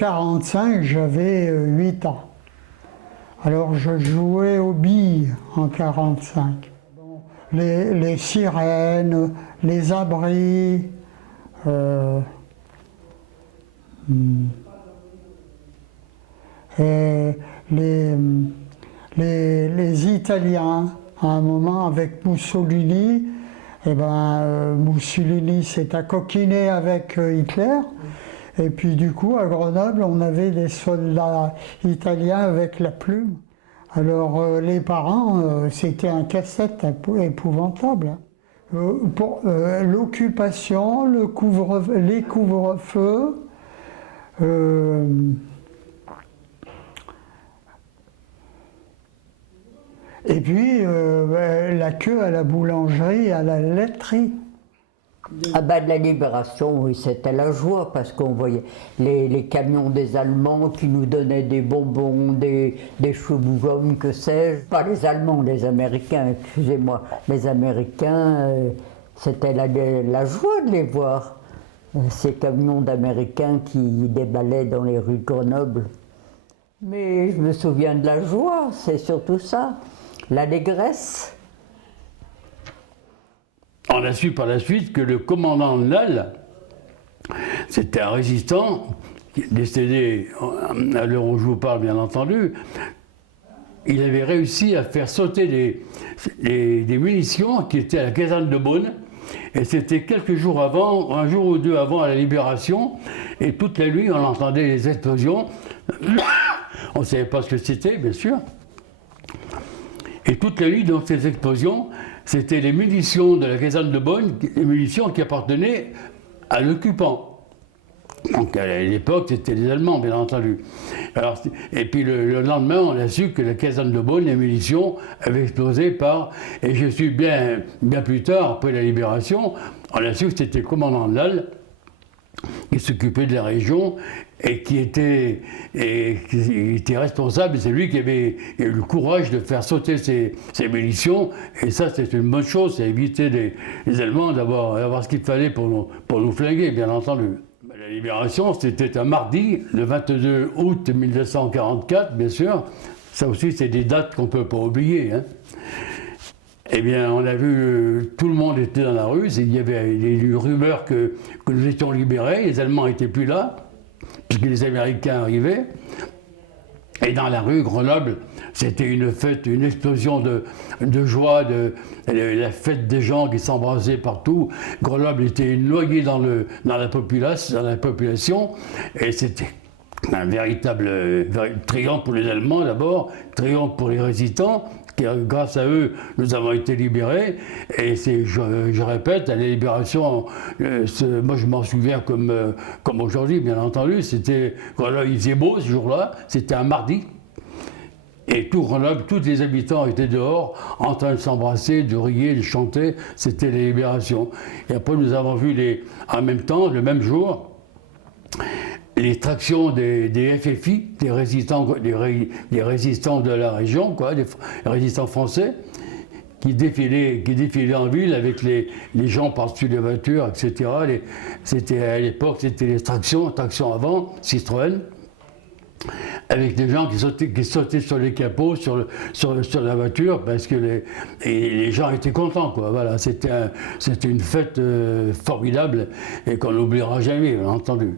1945, j'avais 8 ans. Alors je jouais aux billes en 1945. Les sirènes, les abris, et les Italiens, à un moment avec Mussolini, et Mussolini s'est accoquiné avec Hitler. Et puis du coup, à Grenoble, on avait des soldats italiens avec la plume. Alors les parents, c'était un casse-tête épouvantable. Pour l'occupation, les couvre-feux, et puis la queue à la boulangerie, à la laiterie. Ah ben, de la Libération, oui, c'était la joie parce qu'on voyait les camions des Allemands qui nous donnaient des bonbons, des chewing-gums, que sais-je. Pas les Allemands, les Américains, excusez-moi. Les Américains, c'était la joie de les voir. Ces camions d'Américains qui déballaient dans les rues de Grenoble. Mais je me souviens de la joie, c'est surtout ça, l'allégresse. On a su par la suite que le commandant de l'AL, c'était un résistant, décédé à l'heure où je vous parle bien entendu, il avait réussi à faire sauter des munitions qui étaient à la caserne de Beaune, et c'était quelques jours avant, un jour ou deux avant la libération, et toute la nuit on entendait les explosions, on ne savait pas ce que c'était bien sûr, et toute la nuit dans ces explosions, c'était les munitions de la caserne de Beaune, les munitions qui appartenaient à l'occupant. Donc à l'époque, c'était les Allemands, bien entendu. Alors, et puis le lendemain, on a su que la caserne de Beaune, les munitions, avaient explosé et je suis bien plus tard, après la libération, on a su que c'était le commandant de l'AL qui s'occupait de la région et qui était responsable, c'est lui qui avait eu le courage de faire sauter ces munitions, et ça c'est une bonne chose, ça a évité les Allemands d'avoir ce qu'il fallait pour nous flinguer, bien entendu. La libération, c'était un mardi, le 22 août 1944, bien sûr, ça aussi c'est des dates qu'on ne peut pas oublier. Hein. Eh bien, on a vu, tout le monde était dans la rue, il y avait des rumeurs que nous étions libérés, les Allemands n'étaient plus là, puisque les Américains arrivaient. Et dans la rue, Grenoble, c'était une fête, une explosion de joie, la fête des gens qui s'embrasaient partout. Grenoble était noyé dans la population, et c'était un véritable triomphe pour les Allemands d'abord, triomphe pour les résistants. Grâce à eux, nous avons été libérés. Et je répète, à la libération, moi je m'en souviens comme aujourd'hui, bien entendu. Grenoble, il faisait beau ce jour-là, c'était un mardi. Et tout Grenoble, tous les habitants étaient dehors, en train de s'embrasser, de rire, de chanter. C'était la libération. Et après, nous avons vu en même temps, le même jour, les tractions des FFI, des résistants de la région, quoi, des résistants français, qui défilaient en ville avec les gens par-dessus les voitures, etc. À l'époque, c'était les tractions avant, Citroën, avec des gens qui sautaient sur les capots, sur la voiture, parce que les gens étaient contents, quoi. Voilà, c'était une fête formidable et qu'on n'oubliera jamais, bien entendu.